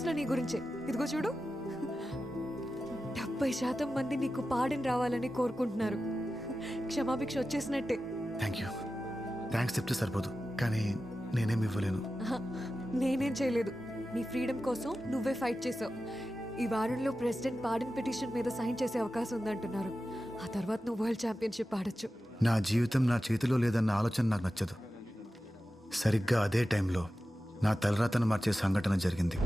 చూసినా నీ గురించే. ఇదిగో చూడు, 70% మంది నీకు పాడిని రావాలని కోరుకుంటున్నారు. క్షమాభిక్ష వచ్చేసినట్టే. థ్యాంక్స్ చెప్తే సరిపోదు, కానీ నేనేం ఇవ్వలేను. నేనేం చేయలేదు. నీ ఫ్రీడమ్ కోసం నువ్వే ఫైట్ చేసావు. ఈ వారంలో ప్రెసిడెంట్ పాడిన్ పిటిషన్ మీద సైన్ చేసే అవకాశం ఉందంటున్నారు. ఆ తర్వాత నువ్వు వరల్డ్ ఛాంపియన్షిప్ ఆడొచ్చు. నా జీవితం నా చేతిలో లేదన్న ఆలోచన నాకు నచ్చదు. సరిగ్గా అదే టైంలో నా తలరాతను మార్చే సంఘటన జరిగింది.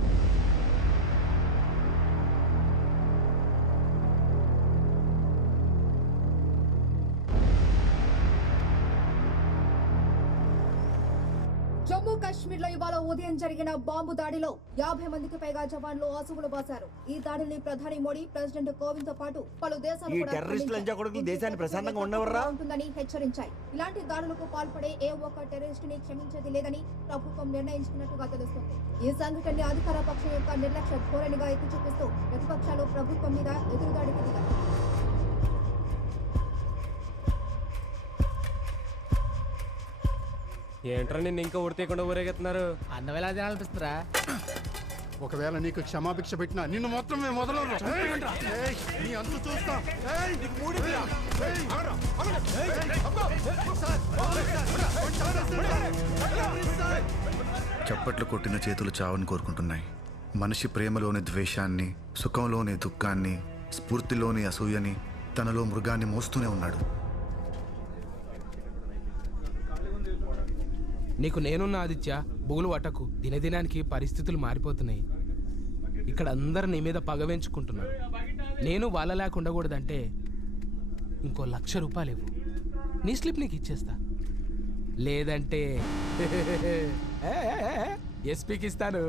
జమ్మూ కాశ్మీర్ లో ఇవాళ ఉదయం జరిగిన బాంబు దాడిలో 50 మందికి పైగా జవాన్లు ఆసువులు బాసారు. ఈ దాడిని ప్రధాని మోడీ, ప్రెసిడెంట్ కోవింద్ తో పాటు పలు దేశాలు ఉంటుందని హెచ్చరించాయి. ఇలాంటి దాడులకు పాల్పడే ఏ ఒక్క టెర్రరిస్ట్ ని క్షమించేది లేదని ప్రభుత్వం నిర్ణయించుకున్నట్టుగా తెలుస్తోంది. ఈ సంఘటనని అధికార పక్షం యొక్క నిర్లక్ష్య ధోరణిగా ఎత్తి చూపిస్తూ ప్రతిపక్షాలు ప్రభుత్వం మీద ఎదురుదాడికి దిగారు. ఏంట్రా నిన్ను ఇంకా ఊరితీయకుండా ఊరేగెత్తున్నారు? అన్నవేళ తినాలనిపిస్తుందిరా. ఒకవేళ నీకు క్షమాభిక్ష పెట్టినా నిన్ను మొత్తం మేము వదలరు. చప్పట్లు కొట్టిన చేతులు చావని కోరుకుంటున్నాయి. మనిషి ప్రేమలోని ద్వేషాన్ని, సుఖంలోని దుఃఖాన్ని, స్ఫూర్తిలోని అసూయని, తనలో మృగాన్ని మోస్తూనే ఉన్నాడు. నీకు నేనున్న ఆదిత్య, బుగులు వటకు. దినదినానికి పరిస్థితులు మారిపోతున్నాయి. ఇక్కడ అందరు నీ మీద పగవేంచుకుంటున్నారు. నేను వాళ్ళ లేక ఉండకూడదంటే ఇంకో ₹1,00,000 ఇవ్వు, నీ స్లిప్ నీకు ఇచ్చేస్తా. లేదంటే ఎస్పీకి ఇస్తాను.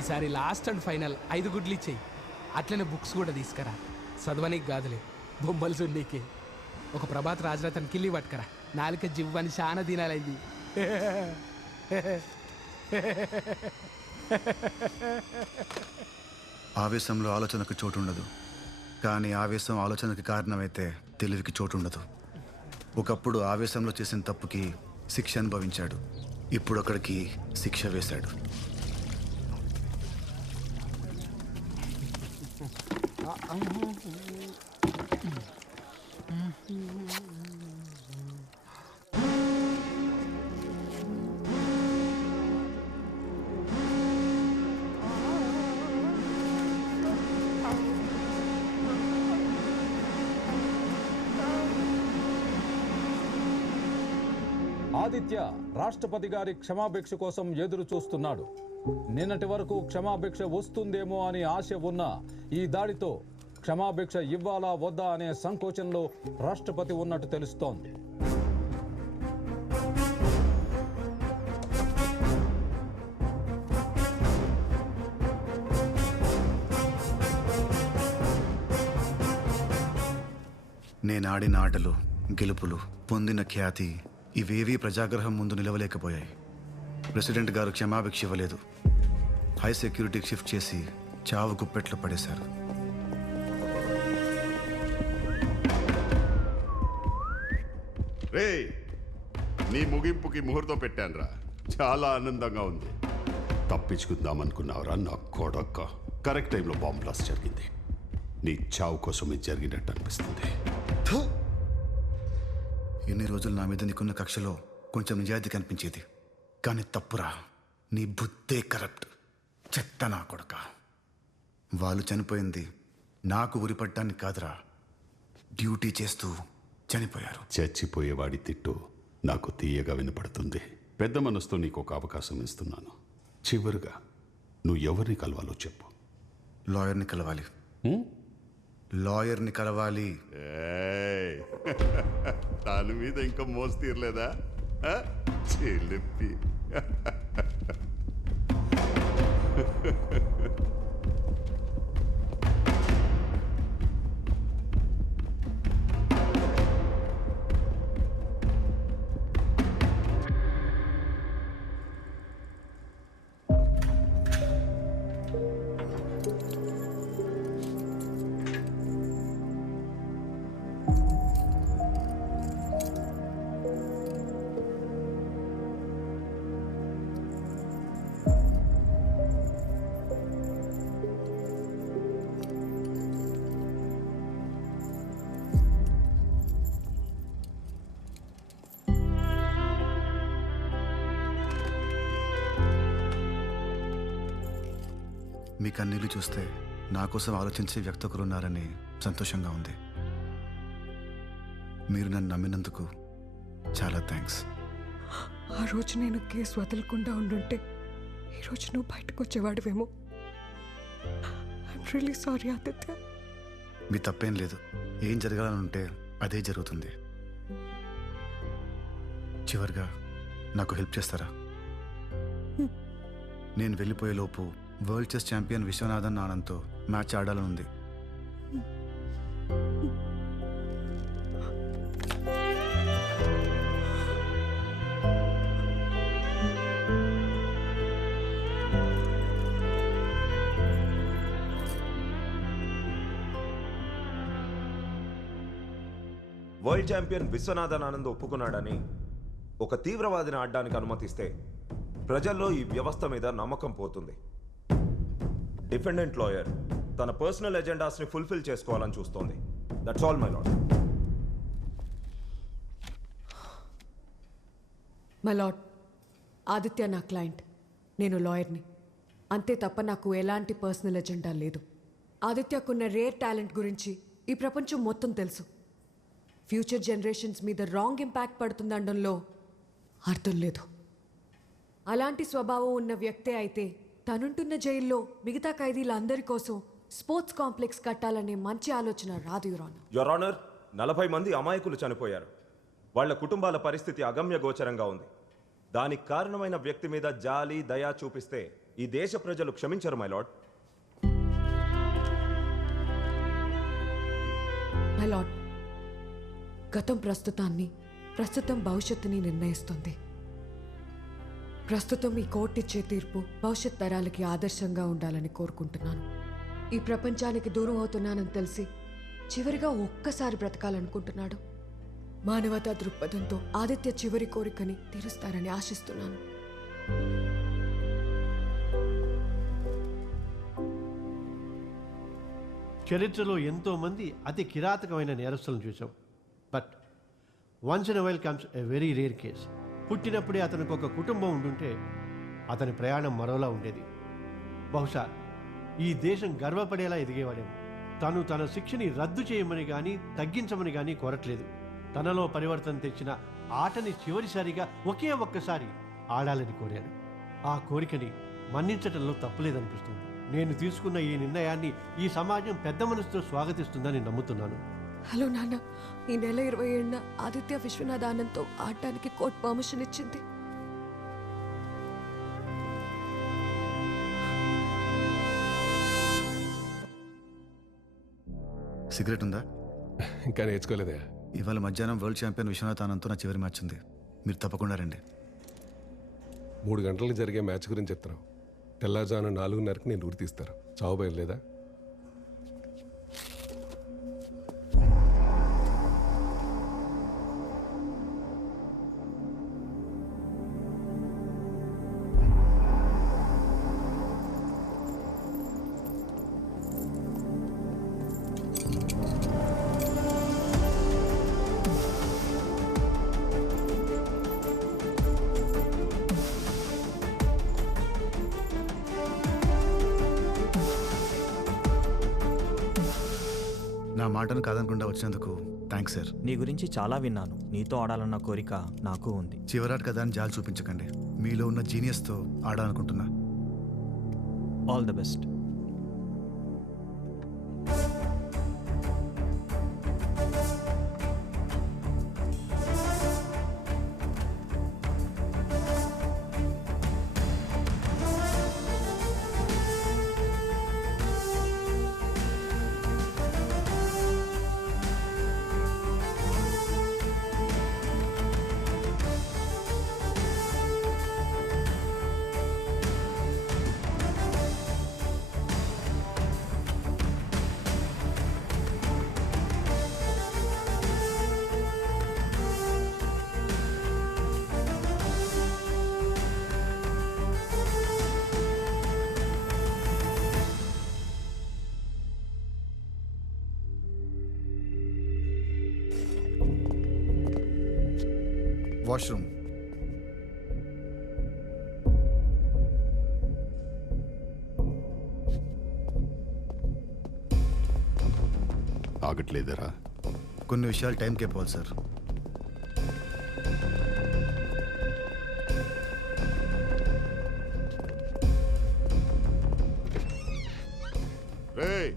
ఈసారి లాస్ట్ అండ్ ఫైనల్ 5 గుడ్లు ఇచ్చేయి. అట్లనే బుక్స్ కూడా తీసుకురా. చదవనీకి కాదులే, బొమ్మలు చూడనీకి. ఒక ప్రభాత్ రాజరథన్ కిల్లి పట్టుకరా. 4 జివ్వని చాలా దినాలైంది. ఆవేశంలో ఆలోచనకు చోటు ఉండదు, కానీ ఆవేశం ఆలోచనకి కారణమైతే తెలివికి చోటు ఉండదు. ఒకప్పుడు ఆవేశంలో చేసిన తప్పుకి శిక్ష అనుభవించాడు, ఇప్పుడు అక్కడికి శిక్ష వేశాడు. ఆదిత్య రాష్ట్రపతి గారి క్షమాభిక్ష కోసం ఎదురు చూస్తున్నాడు. నిన్నటి వరకు క్షమాభిక్ష వస్తుందేమో అని ఆశ ఉన్నా ఈ దాడితో క్షమాభిక్ష ఇవ్వాలా వద్దా అనే సంకోచంలో రాష్ట్రపతి ఉన్నట్టు తెలుస్తోంది. నేను ఆడిన ఆటలు, గెలుపులు, పొందిన ఖ్యాతి ఇవేవీ ప్రజాగ్రహం ముందు నిలవలేకపోయాయి. ప్రెసిడెంట్ గారు క్షమాభిక్ష ఇవ్వలేదు. హై సెక్యూరిటీకి షిఫ్ట్ చేసి చావు గుప్పెట్లో పడేశారు. రే, నీ ముగింపుకి ముహూర్తం పెట్టానురా. చాలా ఆనందంగా ఉంది. తప్పించుకుందామనుకున్నావురా నా కొడక్క. కరెక్ట్ టైంలో బాంబ్ బ్లాస్ట్ జరిగింది. నీ చావు కోసం ఇది జరిగినట్టు అనిపిస్తుంది. ఎన్ని రోజులు నా మీద నీకున్న కక్షలో కొంచెం నిజాయితీ కనిపించేది, కానీ తప్పురా. నీ బుద్ధే కరప్ట్. చెత్త నా కొడక. వాళ్ళు చనిపోయింది నాకు ఉరిపట్టానికి కాదురా, డ్యూటీ చేస్తూ చనిపోయారు. చచ్చిపోయేవాడి తిట్టు నాకు తీయగా వినపడుతుంది. పెద్ద మనసుతో నీకు ఒక అవకాశం ఇస్తున్నాను. చివరిగా నువ్వు ఎవరిని కలవాలో చెప్పు. లాయర్ని కలవాలి. లాయర్ని కలవాలి. దాని మీద ఇంకా మోసు తీరలేదా? చెల్లిప్పి మీ కన్నీళ్ళు చూస్తే నా కోసం ఆలోచించే వ్యక్తి ఒకరు ఉన్నారని సంతోషంగా ఉంది. మీరు నన్ను నమ్మినందుకు చాలా థ్యాంక్స్. ఆ రోజు నేను కేసు వదలకుండా ఉండుంటే ఈరోజు నువ్వు బయటకు వచ్చేవాడివేమో. I'm really sorry Aditya. మీ తప్పేం లేదు. ఏం జరగాలని ఉంటే అదే జరుగుతుంది. చివరిగా నాకు హెల్ప్ చేస్తారా? నేను వెళ్ళిపోయేలోపు వరల్డ్ చెస్ ఛాంపియన్ విశ్వనాథన్ ఆనంద్తో మ్యాచ్ ఆడాలని ఉంది. వరల్డ్ ఛాంపియన్ విశ్వనాథన్ ఆనంద్ ఒప్పుకున్నాడని ఒక తీవ్రవాదిని ఆడడానికి అనుమతిస్తే ప్రజల్లో ఈ వ్యవస్థ మీద నమ్మకం పోతుంది. డిఫెండెంట్ లాయర్ తన పర్సనల్ ఎజెండాస్ని ఫుల్ఫిల్ చేసుకోవాలని చూస్తోంది. That's all my lord. My lord, Aditya నా క్లయింట్, నేను లాయర్ని. అంతే తప్ప నాకు ఎలాంటి పర్సనల్ ఎజెండా లేదు. ఆదిత్యకున్న రేర్ టాలెంట్ గురించి ఈ ప్రపంచం మొత్తం తెలుసు. ఫ్యూచర్ జనరేషన్స్ మీద రాంగ్ ఇంపాక్ట్ పడుతుందనడంలో అర్థం లేదు. అలాంటి స్వభావం ఉన్న వ్యక్తే అయితే తనుంటున్న జైల్లో మిగతా ఖైదీలందరి కోసం స్పోర్ట్స్ కాంప్లెక్స్ కట్టాలనే మంచి ఆలోచన రాదు. యువర్ ఆనర్, 40 మంది అమాయకులు చనిపోయారు. వాళ్ల కుటుంబాల పరిస్థితి అగమ్య గోచరంగా ఉంది. దానికి కారణమైన వ్యక్తి మీద జాలి, దయ చూపిస్తే ఈ దేశ ప్రజలు క్షమించరు మై లార్డ్. మై లార్డ్, గతం ప్రస్తుతాన్ని, ప్రస్తుతం భవిష్యత్తుని నిర్ణయిస్తుంది. ప్రస్తుతం ఈ కోర్టు ఇచ్చే తీర్పు భవిష్యత్ తరాలకి ఆదర్శంగా ఉండాలని కోరుకుంటున్నాను. ఈ ప్రపంచానికి దూరం అవుతున్నానని తెలిసి చివరిగా ఒక్కసారి బ్రతకాలనుకుంటున్నాడు. మానవతా దృక్పథంతో ఆదిత్య చివరి కోరికని తీరుస్తారని ఆశిస్తున్నాను. చరిత్రలో ఎంతో మంది అతి కిరాతకమైన నేరస్తులను చూసాం. But once in while comes a very rare case. పుట్టినప్పుడే అతనికి ఒక కుటుంబం ఉండుంటే అతని ప్రయాణం మరోలా ఉండేది. బహుశా ఈ దేశం గర్వపడేలా ఎదిగేవాడేమో. తను తన శిక్షని రద్దు చేయమని కానీ తగ్గించమని కానీ కోరట్లేదు. తనలో పరివర్తన తెచ్చిన ఆటని చివరిసారిగా ఒకే ఒక్కసారి ఆడాలని కోరాడు. ఆ కోరికని మన్నించటంలో తప్పులేదనిపిస్తుంది. నేను తీసుకున్న ఈ నిర్ణయాన్ని ఈ సమాజం పెద్ద మనసుతో స్వాగతిస్తుందని నమ్ముతున్నాను. హలో నాన్న, ఈ నెల 27న ఆదిత్య విశ్వనాథ్ ఆనంద్తో ఆడటానికి కోర్టు పర్మిషన్ ఇచ్చింది. సిగరెట్ ఉందా? ఇంకా నేర్చుకోలేదా? ఇవాళ మధ్యాహ్నం వరల్డ్ ఛాంపియన్ విశ్వనాథ్ ఆనంద్తో నా చివరి మ్యాచ్ ఉంది. మీరు తప్పకుండా రండి. 3 గంటలకు జరిగే మ్యాచ్ గురించి చెప్తున్నావు. తెల్లారుజామున 4:30కి నేను ఊరి తీస్తారు. చావు భయం లేదా? నా మాటను కాదనకుండా వచ్చినందుకు థ్యాంక్స్ సార్. నీ గురించి చాలా విన్నాను. నీతో ఆడాలన్న కోరిక నాకు ఉంది. చివరాట్ కదా అని జాలి చూపించకండి. మీలో ఉన్న జీనియస్తో ఆడాలనుకుంటున్నా. All the best. వాష్రూమ్. ఆగట్లేదరా? కొన్ని విషయాలు టైంకే పోవాలి సార్. రేయ్,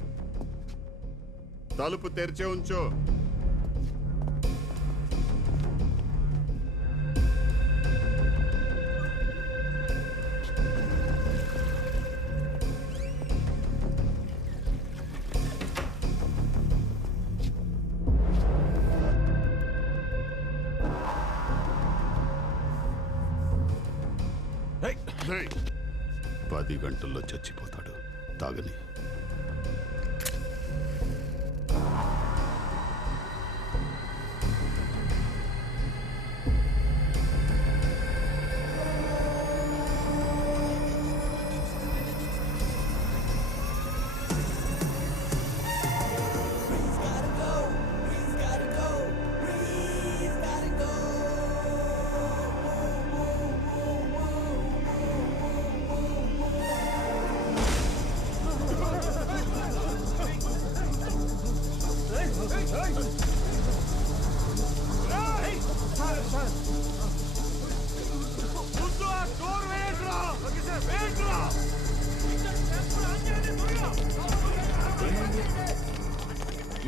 తలుపు తెరిచే ఉంచు. రేయ్, 10 గంటల్లో చచ్చిపోతాడు. తాగని.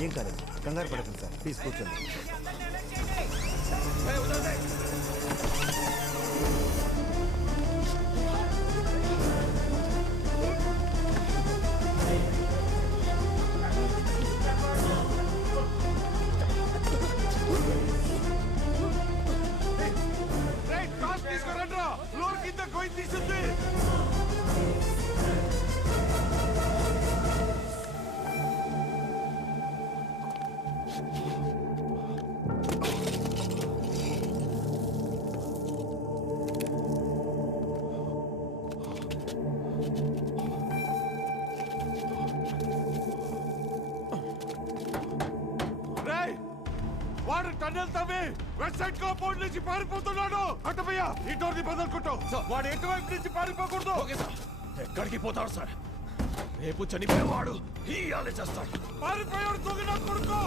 ఏం కాదు, కంగారు పడకండి సార్. ప్లీజ్ కూర్చోండి. వాడు టన్నెల్ తవ్వి వెస్ట్ సైడ్ కాంపౌండ్ నుంచి పారిపోతున్నాడు. అటవయ్యా, ఈ డోర్ ని బదలుకుంటాం. వాడు ఎటువైపు నుంచి పారిపోకూడదు. ఎక్కడికి పోతాడు సార్? రేపు చనిపోయేవాడు ఇయాలే చేస్తాడు. పారిపోయాడు దొంగ కొడుకు.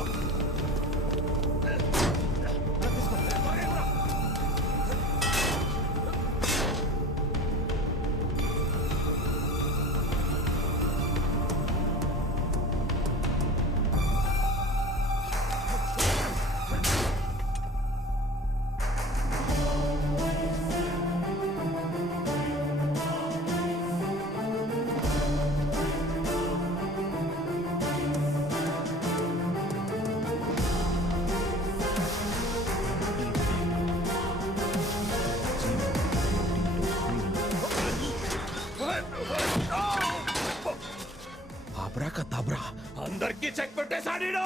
అందరికీ చెక్ పెట్టేశాడు.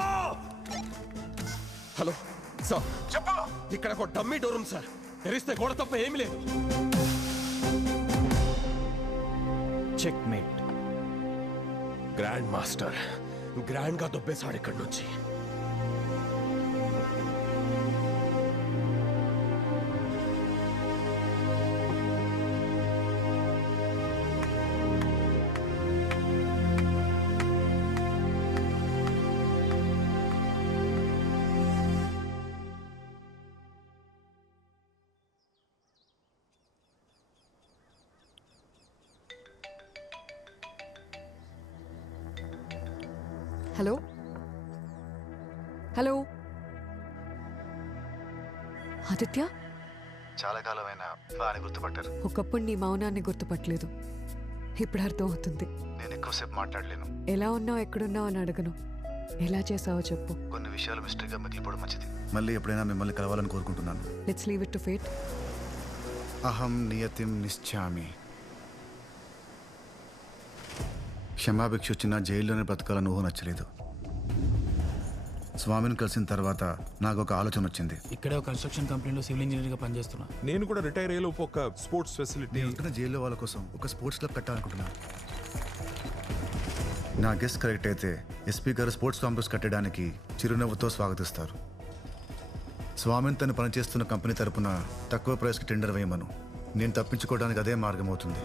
హలో సార్, చెప్పు. ఇక్కడ ఒక డమ్మీ డోర్ ఉంది సార్. తెరిస్తే గోడ తప్ప ఏమీ లేదు. Checkmate. Grandmaster grand గా దొబ్బేశాడు ఇక్కడి నుంచి. హలో హలో ఆదిత్య, చాలా కాలమైన బాగానే గుర్తుపట్టారు. ఒకప్పుడు నీ మౌనాన్ని గుర్తుపట్టలేదు, ఇప్పుడు అర్థం అవుతుంది. నేను ఎక్కువసేపు మాట్లాడలేను. ఎలా ఉన్నావు, ఎక్కడున్నావు అని అడగను. ఎలా చేసావో చెప్పు. కొన్ని విషయాలు మిస్టరీగా మిగిలిపోవడం మంచిది. మళ్ళీ ఎప్పుడైనా మిమ్మల్ని కలవాలని కోరుకుంటున్నాను. Let's leave it to fate. అహం నియతిం నిశ్చామి. క్షమాభిక్ష వచ్చిన జైల్లోనే బ్రతకాలని ఊహ నచ్చలేదు. స్వామిని కలిసిన తర్వాత నాకు ఒక ఆలోచన వచ్చింది. ఇక్కడే కన్స్ట్రక్షన్ కంపెనీలో సివిల్ ఇంజనీర్గా పనిచేస్తున్నా. నేను కూడా రిటైర్ అయ్యే ఒక స్పోర్ట్స్ ఫెసిలిటీ. నేను జైల్లో వాళ్ళ కోసం ఒక స్పోర్ట్స్ క్లబ్ కట్టాలనుకుంటున్నాను. నా గెస్ట్ కరెక్ట్ అయితే ఎస్పీ గారు స్పోర్ట్స్ కాంప్లెక్స్ కట్టడానికి చిరునవ్వుతో స్వాగతిస్తారు. స్వామిని తను పనిచేస్తున్న కంపెనీ తరపున తక్కువ ప్రైస్కి టెండర్ వేయమను. నేను తప్పించుకోవడానికి అదే మార్గం అవుతుంది.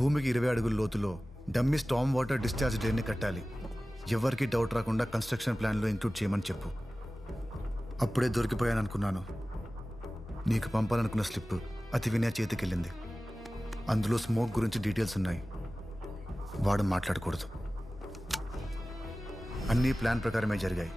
భూమికి 20 అడుగుల లోతులో డమ్మీ స్టామ్ వాటర్ డిశ్చార్జ్ డ్రైన్ని కట్టాలి. ఎవరికి డౌట్ రాకుండా కన్స్ట్రక్షన్ ప్లాన్లో ఇంక్లూడ్ చేయమని చెప్పు. అప్పుడే దొరికిపోయాను అనుకున్నాను. నీకు పంపాలనుకున్న స్లిప్ అతి వినయ చేతికెళ్ళింది. అందులో స్మోక్ గురించి డీటెయిల్స్ ఉన్నాయి. వాడు మాట్లాడకూడదు. అన్నీ ప్లాన్ ప్రకారమే జరిగాయి.